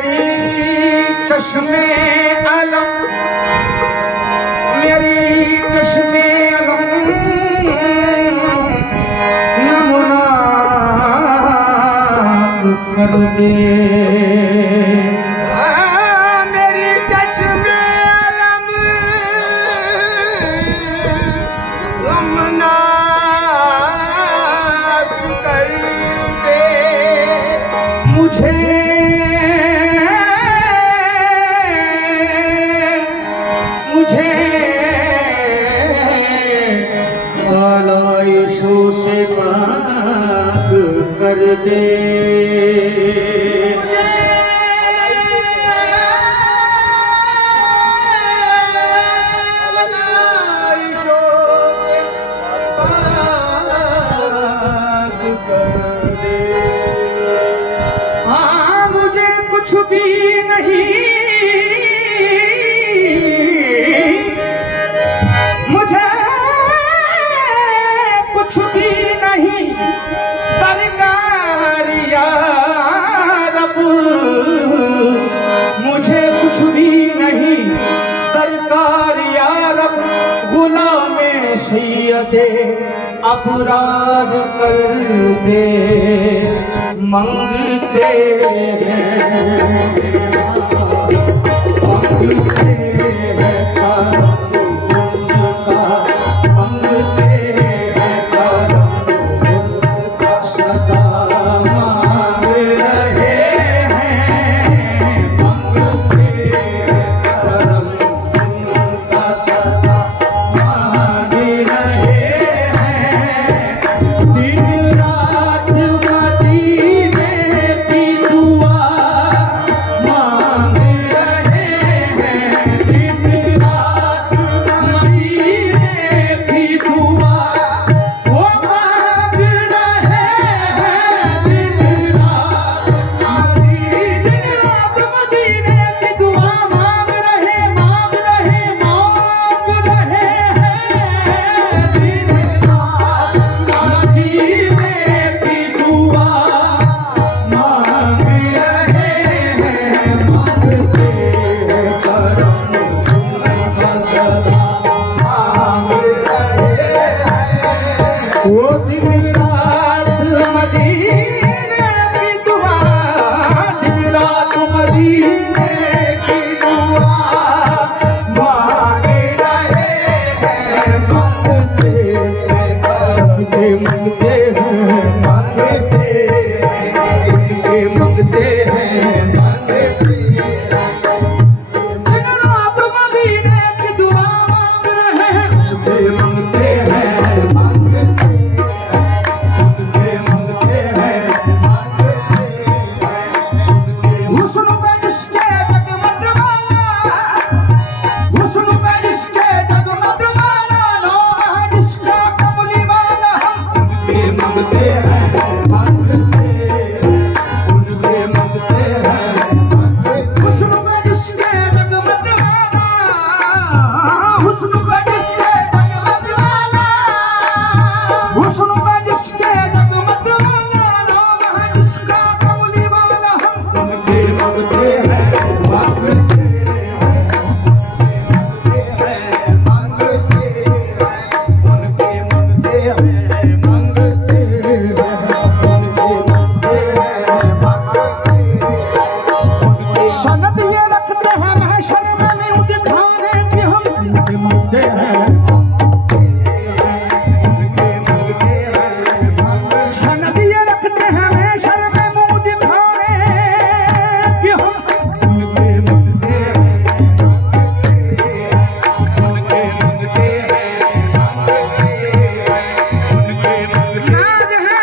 मेरी चश्मे अलम, मेरी चश्मे अलम नमूनाक कर दे। मेरी चश्मे अलम नमूनाक कर दे। मुझे मुझे आलाइशों से पाक कर दे। हाँ मुझे कुछ भी नहीं, मुझे कुछ भी नहीं दरकार या रब, मुझे कुछ भी नहीं दरकार या रब। गुलामे सैयदे अबरार कर दे। मंगते हैं मंगते हैं करम उनका, मंगते हैं करम उनका, सदा मांग रहे हैं। मंगते हैं करम उनका, सदा मांग रहे हैं। दिन रात मदीने की दुआ मांग रहे हैं। दिन रात मदीने की दुआ वो मांग रहे हैं। दिन रात मदीने की दुआ मांग रहे हैं। दिन रात मदीने की दुआ मांग रहे हैं। मांगते हैं करम उनका, सदा मांग रहे हैं। वो दिन रात मदीने की दुआ, दिन रात मदीने की दुआ मांग रहे हैं। मांगते हैं मांगते मंगते हैं, मांगते हैं मंगते हैं, मांगते दिन रात मदीने की दुआ मांग रहे हैं। मंगते हैं मंगते हैं, हुस्न पे जिसके जगमग वाला, हुस्न पे जिसके जगमग वाला, लोहा जिसका कमली वाला, उनके मंगते हैं मंगते हैं, उनके मंगते हैं। हुस्न पे जिसके जगमग वाला, हुस्न पे जिसके जगमग वाला, हुस्न पे जिसके जगमग वाला, लोहा जिसका कमली वाला, उनके मंगते हैं मंगते हैं, मंगते हैं, उनके मंगते हैं मंगते हैं, उनके मंगते हैं मंगते हैं। सनद ये रखते हैं महशर में मुंह दिखाने की, हम उनके मंगते हैं उनके मंगते हैं। सनद ये रखते हैं महशर में मुंह दिखाने की, हम उनके मंगते हैं उनके मंगते हैं, उनके मंगते नाज है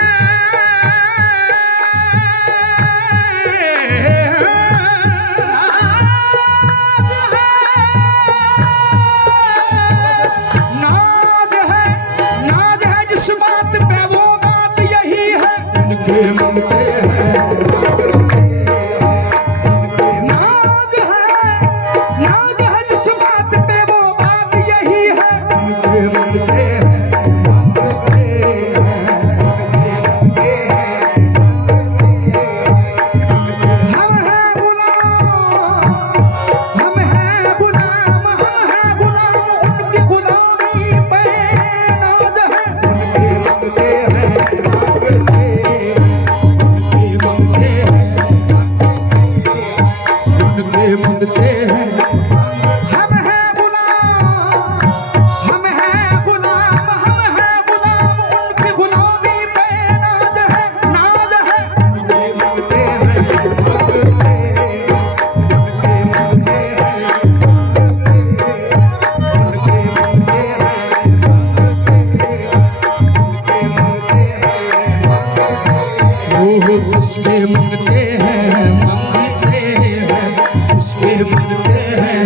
हैं मांगते हैं, किसके मांगते हैं।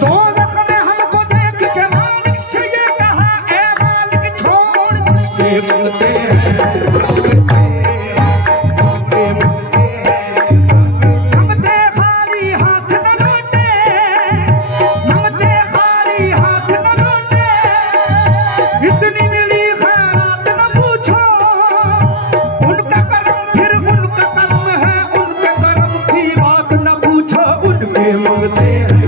दोज़ख ने हमको देख के मालिक से ये कहा, ए मालिक छोड़, किसके मांगते हैं। मांगते खाली हाथ न लौटे, मांगते खाली हाथ न लौटे, इतनी मिली खैरात न पूछो, उनका करम फिर उनका करम है, उनके करम की बात न पूछो, उनके मांगते हैं।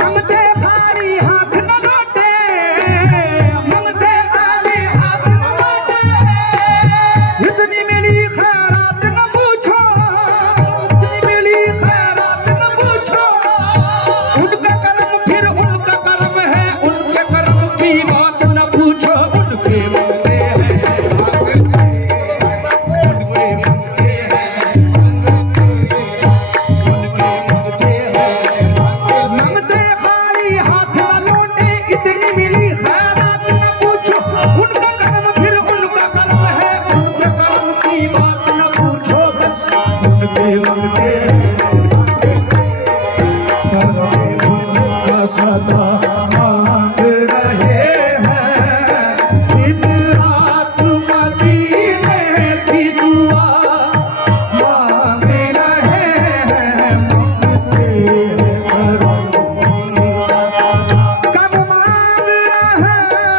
मांगते खाली हाथ न लौटे, मांगते खाली हाथ न लौटे, इतनी मिली खैरात न पूछो, इतनी मिली खैरात न पूछो, उनका करम फिर उनका करम है, उनके करम की बात न पूछो, उनके मांगते हैं। उनके मांगते हैं, उनके मांगते हैं। मांगते खाली हाथ न लौटे, इतनी मिली खैरात न पूछो, उनका करम फिर उनका करम है, उनके करम की बात न पूछो, बस उनके मांगते हैं। करम उनका सदा मांग रहे हैं, दिन रात मदीने की दुआ मांग रहे हैं, मांगते हैं करम उनका सदा। कब मांग रहे हैं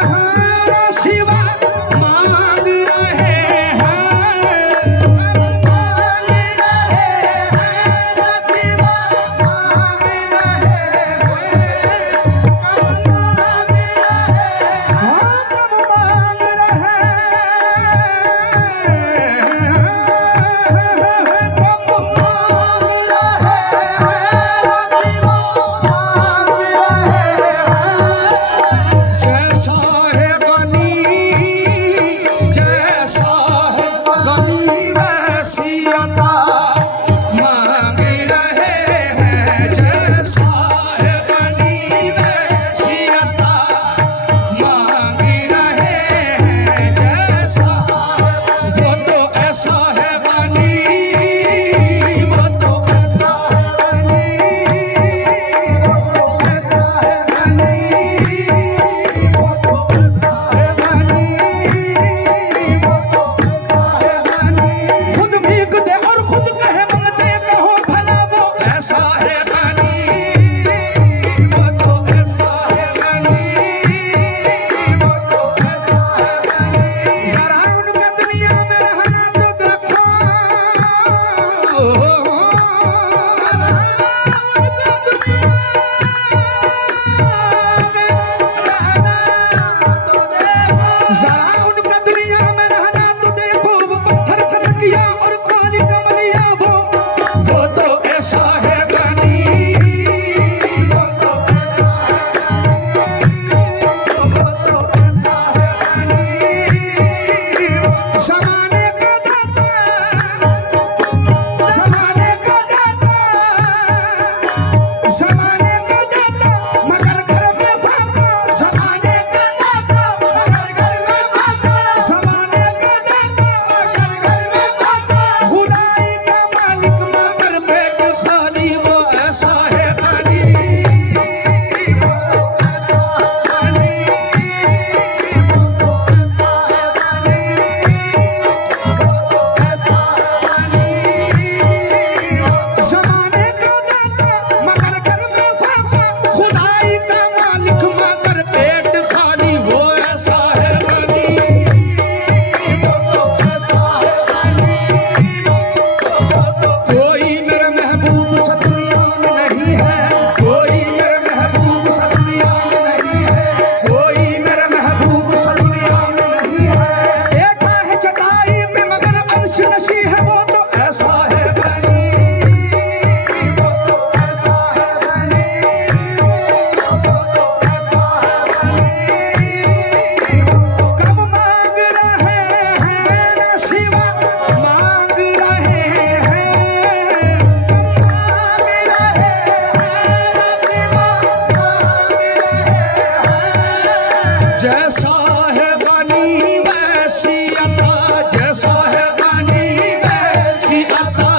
जैसा है गानी वैसी अता, जैसा है गानी वैसी अता,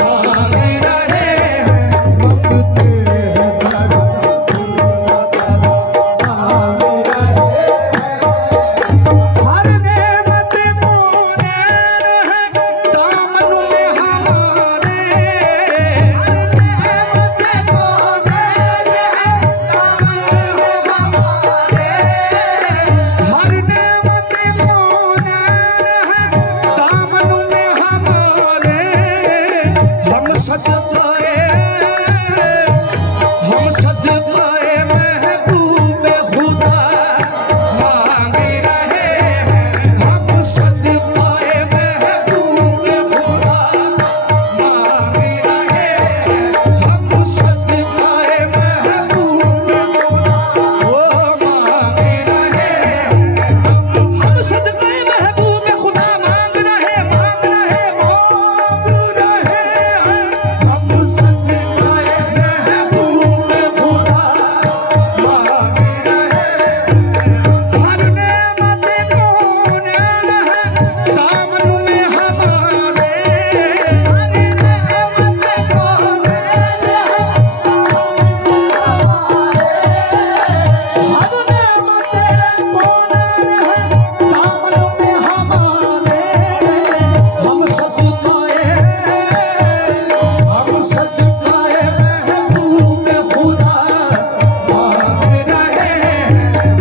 मांग रहे हैं मंगते हैं करम का सदा, मांग रहे हैं। हर नेमत को नैन है दामन में हमारे, हर नेमत को नैन है दामन में हमारे, हर नेमत को नैन है दामन में हमारे। हम सदक़े महबूब खुदा मांग रहे हैं, हम सदक़े महबूब खुदा मांग रहे हैं, हम सदक़े महबूब खुदा वो मांग रहे हैं, हम सदक़े महबूब खुदा मांग रहे हैं, हम सदक़े महबूब खुदा मांग रहे हैं। हर नेमत को नैन है दामन में हमारे, हर नेमत को नैन है दामन में हमारे, हर नेमत को नैन है दामन में हमारे। हम सदक़े महबूब खुदा मांग रहे हैं,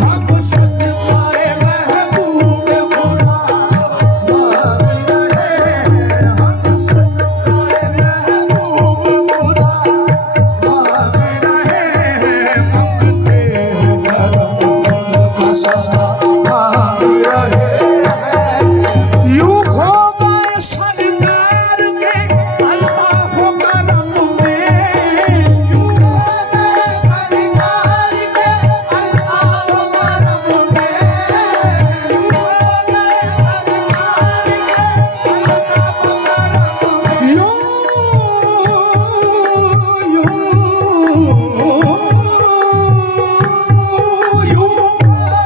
हम सदक़े महबूब खुदा मांग रहे हैं, हम सदक़े महबूब खुदा मांग रहे हैं, मंगते हैं करम का सदा, मांग रहे हैं। यूं खो गए सरकार के अल्ताफ़ व करम में, यूं खो गए सरकार के अल्ताफ़ व करम में, यूं खो गए सरकार के अल्ताफ़ व करम में। यूं खो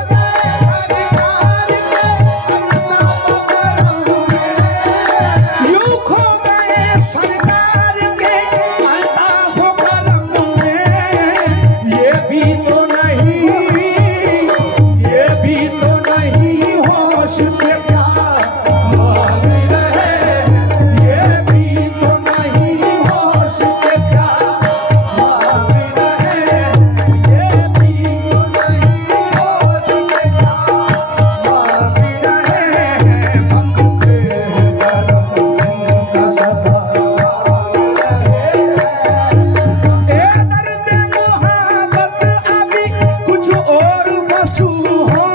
गए सरकार के अल्ताफ़ व करम में, यूं खो गए सरकार के अल्ताफ़ व करम में। ये भी तो नहीं होश के क्या मांग रहे हैं, ये भी तो नहीं होश के क्या मांग रहे हैं, ये भी तो नहीं होश के क्या मांग रहे हैं, मंगते हैं करम का सदा, मांग रहे हैं। ए दर्द मुहब्बत अभी कुछ और फंसू हो,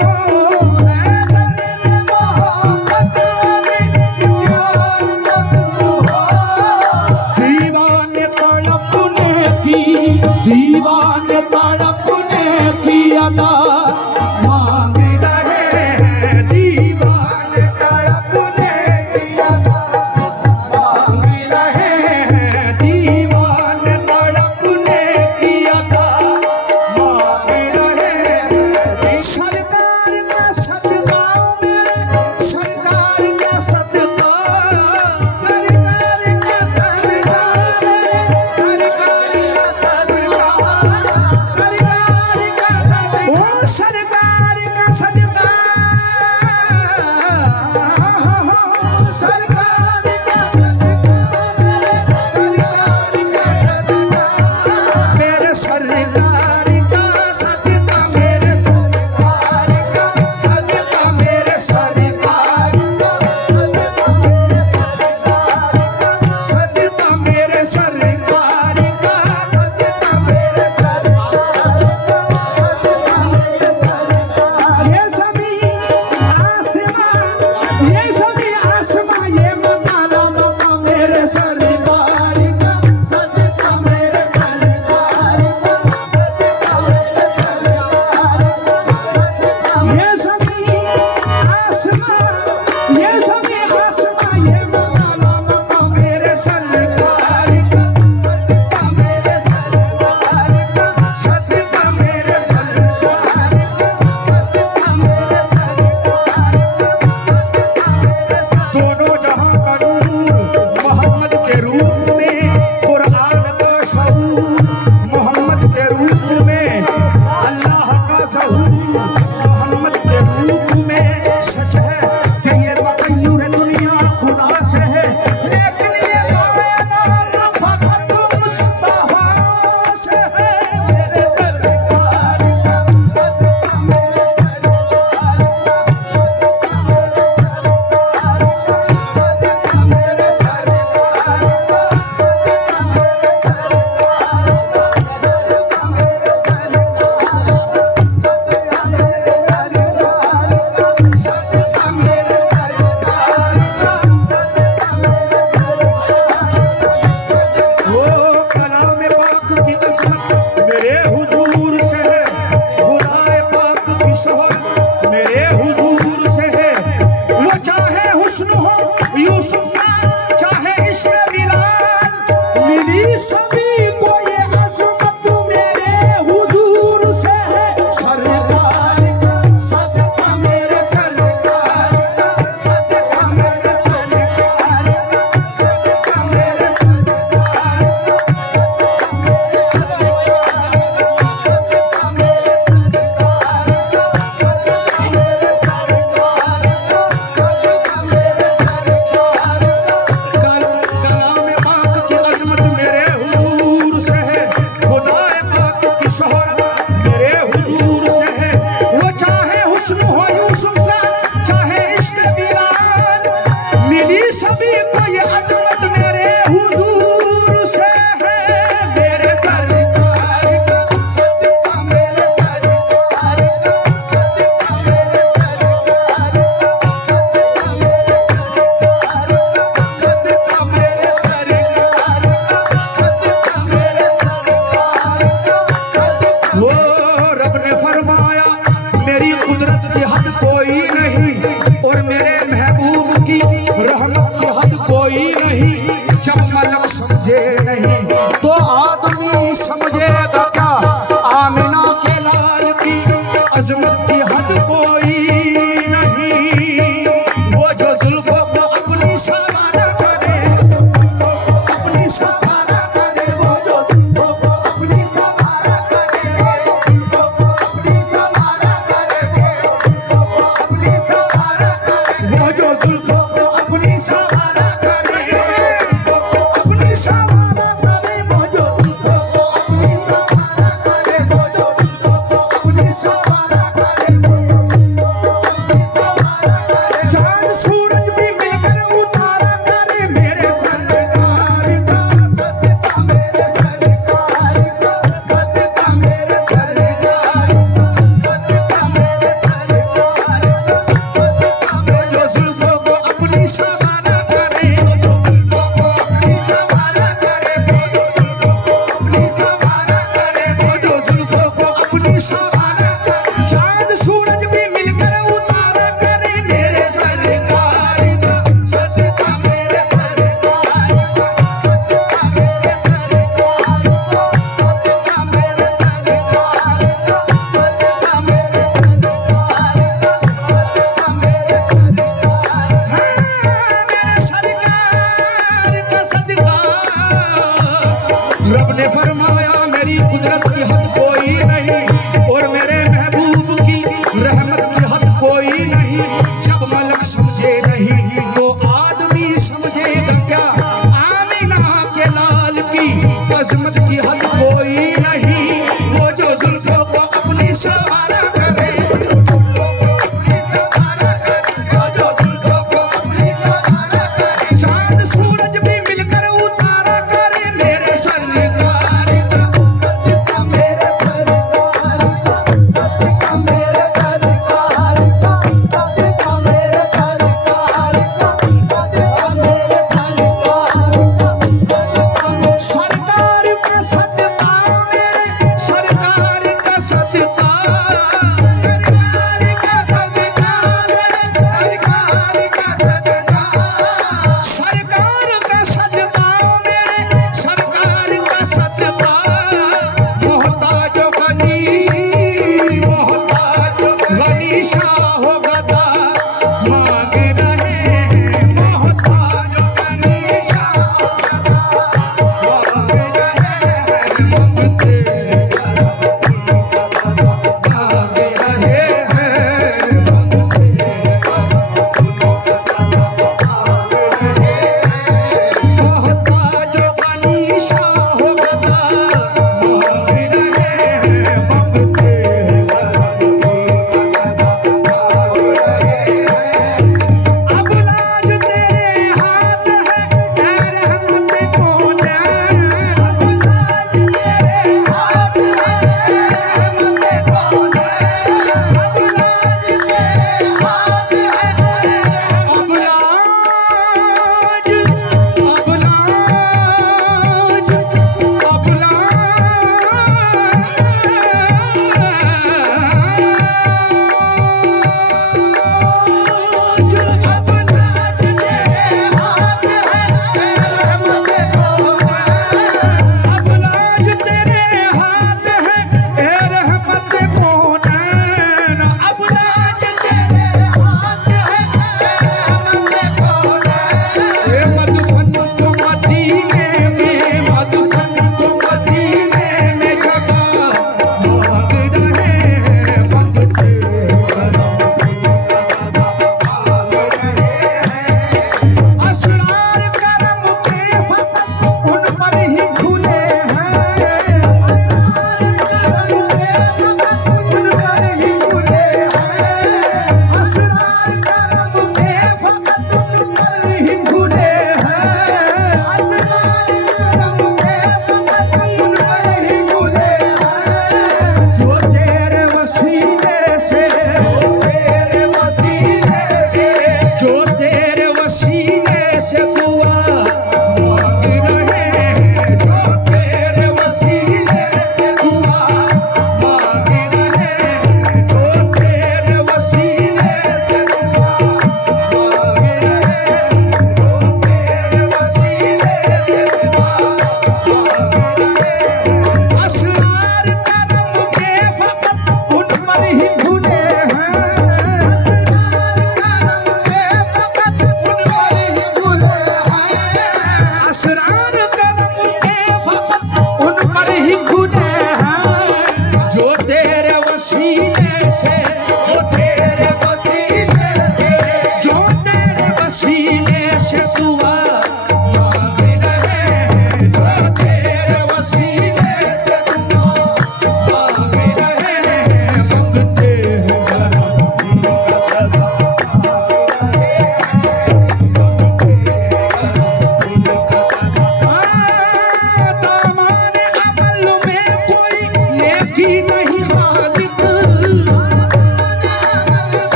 ए दर्द मुहब्बत अभी कुछ और फंसू हो। दीवाने तड़पने की अदा मांग रहे हैं, दीवाने तड़पने की अदा मांग रहे हैं, दीवाने तड़पने की अदा मांग रहे हैं। सरकार का सदका मेरे, सरकार का सदका, सरकार का सदका मेरे, सरकार का सदका, सरकार का सदका, ओ सरकार का सदका, सरकार का सदका मेरे, सरकार का सदका, मेरे सरकार का सदका, मेरे सरकार का सदका, मेरे सरकार का सदका, मेरे सरकार का सदका, मेरे सरकार का सदका, मेरे सरकार का सदका, मेरे सरकार मोहम्मद के रूप में सच है कि ये मयूर दुनिया खुदा से है, लेकिन ये कायनात फकत मुस्तफा से है। मेरे सरकार का सदका, मेरे सरकार का सदका, मेरे सरकार का सदका, मेरे सरकार का सदका, मेरे सरकार का सदका, मेरे सरकार का सदका, मेरे सरकार का सदका, मेरे सरकार का। वो कलाम पाक की अज़मत मेरे हुजूर से है, खुदाए पाक की शोहरत मेरे हुजूर से है। वो चाहे हुस्न हो यूसुफ का, चाहे इश्क बिलाल, मिली सभी को ये अज़मत मेरे हुजूर से है। सरकार का सदका, मेरे सरकार का सदका, मेरे सरकार का सदका, मेरे सरकार का सदका, मेरे सरकार का सदका, मेरे सरकार का सदका, मेरे सरकार का सदका, मेरे सरकार का। कलाम पाक की अज़मत मेरे हुजूर से है, खुदाए पाक की शोहरत मेरे हुजूर से है। वो चाहे हुस्न हो यूसुफ का, चाहे इश्क बिलाल, मिली सभी को ये अज़मत मेरे हुजूर से है। मेरे सरकार का सदका, मेरे सरकार का सदका, मेरे सरकार का सदका, मेरे सरकार का सदका, मेरे सरकार का सदका, मेरे सरकार का सदका। वो रब ने फरमाया मेरी कुदरत की हद कोई नहीं और मेरे महबूब की रहमत की हद कोई नहीं। जब मलक समझे नहीं तो आदमी समझेगा क्या? आमिना के लाल की अजमत की हद कोई नहीं। वो जो जुल्फों को अपनी सवारा करे, अपनी सवारा करे, वो जो जुल्फों को अपनी सवारा करे, वो जुल्फों को अपनी सवारा करे, वो अपनी सवारा करे, वो जो जुल्फों को अपनी सवारा करे, वो अपनी सवारा करे, वो जो जुल्फों को अपनी सवारा करे, वो जो जुल्फों को अपनी सवारा करे, वो अपनी सवारा करे। चांद सूरज भी मिलकर उतारा करे, मेरे सरकार का सदका, मेरे सरकार का सदका, मेरे सरकार का सदका, मेरे सरकार का सदका। वो जो जुल्फों को अपनी सवारा करे, वो जो जुल्फों को अपनी सवारा करे, वो जो जुल्फों को अपनी सवारा करे, वो जो जुल्फों को अपनी सवारा करे। चांद सूरज भी मिलकर